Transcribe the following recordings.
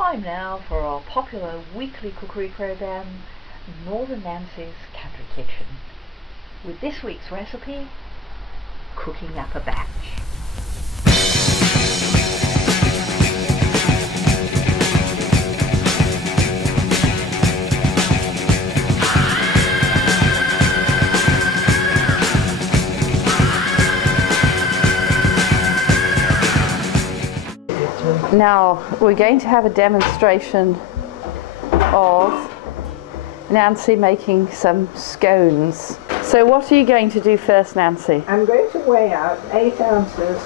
Time now for our popular weekly cookery program, Northern Nancy's Country Kitchen, with this week's recipe, cooking up a batch. Now we're going to have a demonstration of Nancy making some scones. So what are you going to do first, Nancy? I'm going to weigh out 8 ounces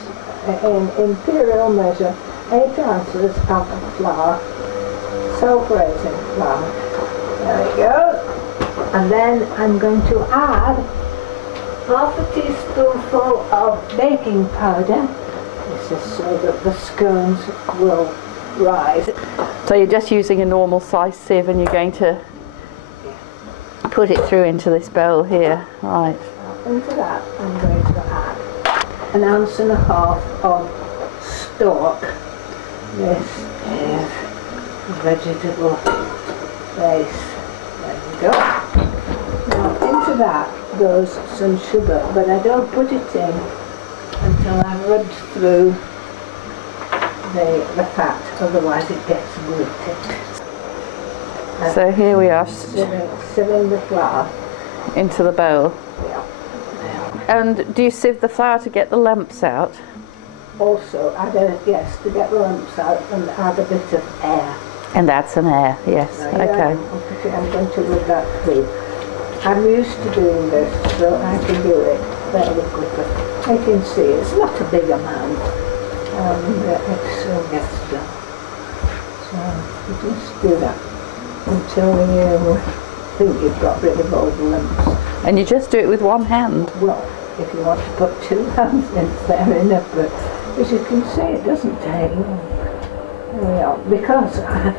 in imperial measure, 8 ounces of flour, sulphurating flour. There we go. And then I'm going to add half a teaspoonful of baking powder. This is so that the scones will rise. So you're just using a normal size sieve and you're going to put it through into this bowl here, right? Into that I'm going to add 1.5 ounces of stock. This is vegetable base. There we go. Now into that goes some sugar, but I don't put it in until I've rubbed through the fat, otherwise it gets gritty. So here we are, sieving the flour into the bowl. Yeah. And do you sieve the flour to get the lumps out? Also add yes, to get the lumps out, and add a bit of air. And add some air, yes, okay. I'm going to rub that through. I'm used to doing this, so I can do it fairly quickly. I can see it's not a big amount, it still gets done. So you just do that until you think you've got rid of all the lumps. And you just do it with one hand? Well, if you want to put 2 hands in, fair enough, but as you can see, it doesn't take long. There we are. Because I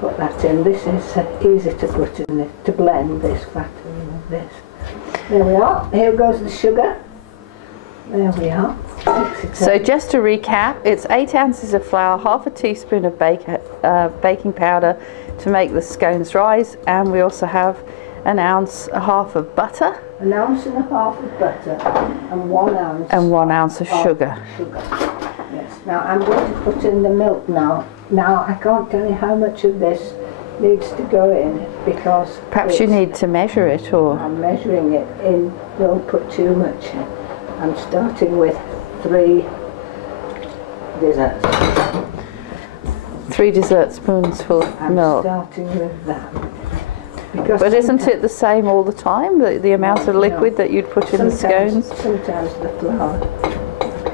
put that in, this is easy to put in it, to blend this fat in with this. There we are. Here goes the sugar. There we are. So just to recap, it's 8 ounces of flour, half a teaspoon of baking powder to make the scones rise, and we also have 1.5 ounces of butter. 1.5 ounces of butter and 1 ounce. And 1 ounce of sugar. Yes. Now I'm going to put in the milk now. Now I can't tell you how much of this needs to go in because perhaps you need to measure it, or I'm measuring it in. Don't put too much in. I'm starting with 3 desserts. 3 dessert spoonsful of milk. I'm starting with that. But isn't it the same all the time, the amount of liquid that you'd put in the scones? Sometimes the flour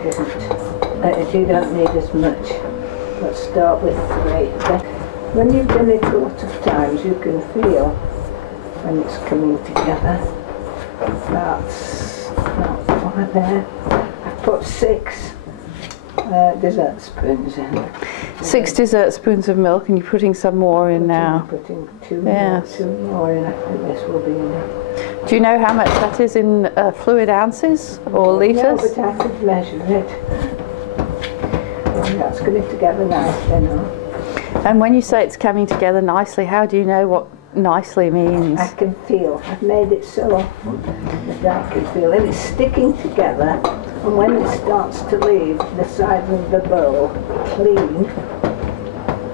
isn't. You don't need as much. Let's start with 3. When you've done it a lot of times, you can feel when it's coming together. That's not quite there. I've put 6 dessert spoons in. 6 dessert spoons of milk, and you're putting some more in now. Putting 2 more in. I think this will be enough. Do you know how much that is in fluid ounces or litres? No, but I could measure it. And that's coming together nicely now. And when you say it's coming together nicely, how do you know what nicely means? I can feel. I've made it so often that I can feel it. It's sticking together, and when it starts to leave the sides of the bowl clean, you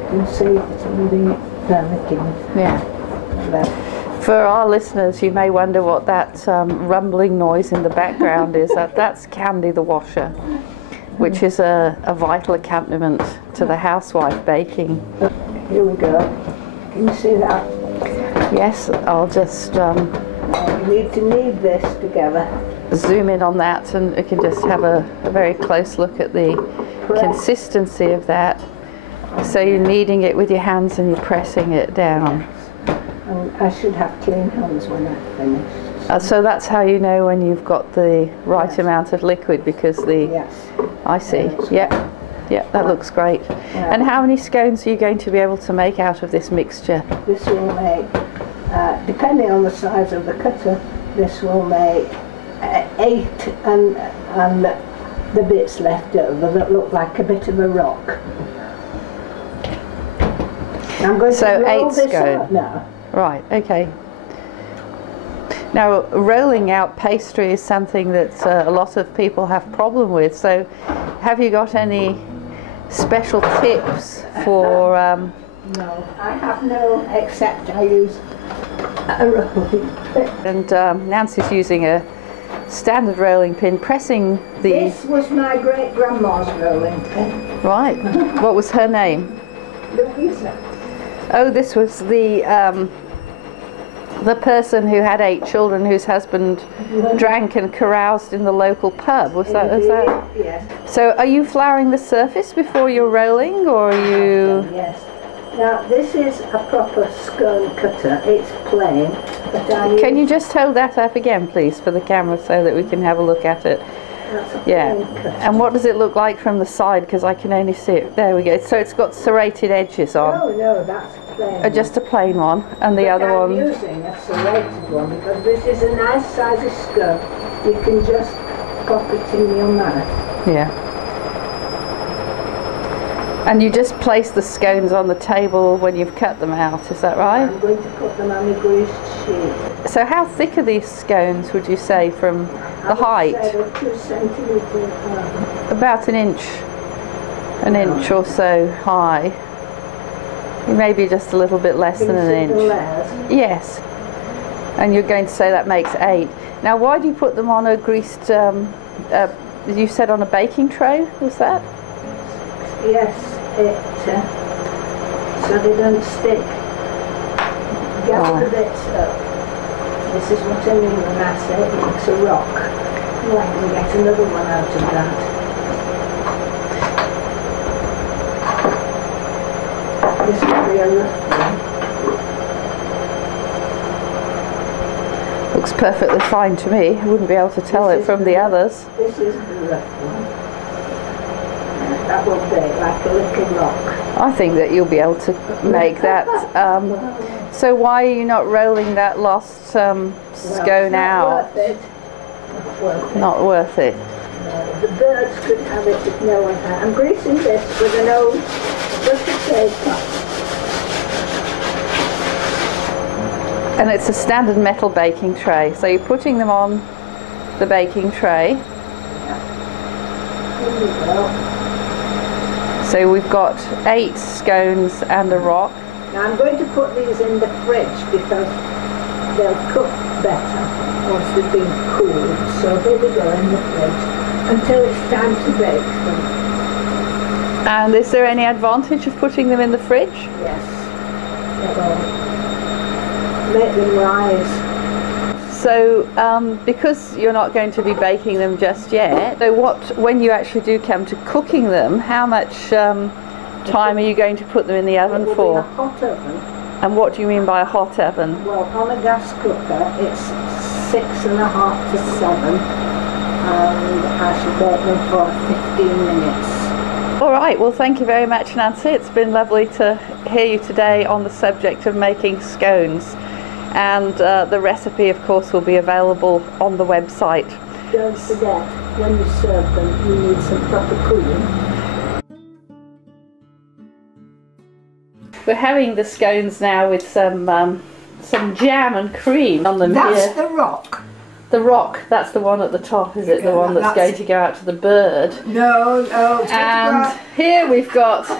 can see it's really delicate. Yeah. For our listeners, you may wonder what that rumbling noise in the background is. That's Candy the washer, which is a vital accompaniment to the housewife baking. Here we go. Can you see that? Yes, I'll just you need to knead this together. Zoom in on that, and you can just have a very close look at the consistency of that. So you're kneading it with your hands and you're pressing it down. And I should have clean hands when I've finished. So that's how you know when you've got the right amount of liquid, because the... Yes. I see. Yep. Yep, that looks great. And how many scones are you going to be able to make out of this mixture? This will make, depending on the size of the cutter, this will make 8 and the bits left over that look like a bit of a rock. I'm going So to roll 8 this scone. out now. Right, okay. Now, rolling out pastry is something that a lot of people have problem with. So, have you got any special tips for... No, I have no, except I use a rolling pin. And Nancy's using a standard rolling pin, pressing the... This was my great-grandma's rolling pin. Right. What was her name? Louisa. Oh, this was the person who had 8 children, whose husband drank and caroused in the local pub. Was that? Yes. So, are you flouring the surface before you're rolling, or are you? Yes. Now, this is a proper scone cutter. It's plain, but I Can you just hold that up again, please, for the camera, so that we can have a look at it? That's a Yeah. plain cutter. And what does it look like from the side? Because I can only see it. There we go. So it's got serrated edges on. No, that's plain. Just a plain one, and the other I'm one. using a serrated one because this is a nice size of scone. You can just pop it in your mouth. Yeah. And you just place the scones on the table when you've cut them out, is that right? I'm going to put them on a greased sheet. So how thick are these scones, would you say, from the height? I would say they're 2 centimetres high. About an inch or so high. Maybe just a little bit less than an inch. Yes. And you're going to say that makes 8. Now, why do you put them on a greased, you said on a baking tray, was that? Yes, so they don't stick. Gather it up. This is what I mean when I say it makes a rock. Well, I can get another one out of that. This will be a rough one. Looks perfectly fine to me. I wouldn't be able to tell it from the others. This is the rough one. That will be like a little rock. I think that you'll be able to make that. So why are you not rolling that last scone out? Worth it. Not worth it. Not worth it. No, the birds could have it if no one had. I'm greasing this with an old butter paper. And it's a standard metal baking tray. So you're putting them on the baking tray. Here we go. So we've got 8 scones and a rock. Now I'm going to put these in the fridge because they'll cook better once they've been cooled. So here we go in the fridge until it's time to bake them. And is there any advantage of putting them in the fridge? Yes, it'll make them rise. So because you're not going to be baking them just yet, so when you actually do come to cooking them, how much time are you going to put them in the oven for? In a hot oven. And what do you mean by a hot oven? Well, on a gas cooker it's 6.5 to 7 and I should bake them for 15 minutes. All right, well thank you very much, Nancy. It's been lovely to hear you today on the subject of making scones. And the recipe, of course, will be available on the website. Don't forget, when you serve them, you need some proper cooling. We're having the scones now with some jam and cream on them here. That's the rock. The rock, that's the one at the top, is it? The one that's going to go out to the bird. No. And here we've got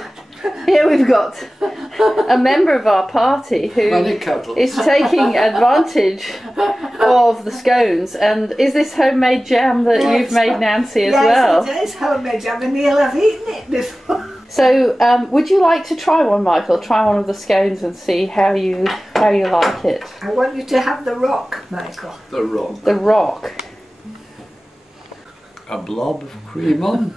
a member of our party who is taking advantage of the scones. And is this homemade jam that you've made, Nancy, as well? Yes, it is homemade jam, and Neil have eaten it before. So, would you like to try one, Michael? Try one of the scones and see how you like it. I want you to have the rock, Michael. The rock. The rock. A blob of cream on.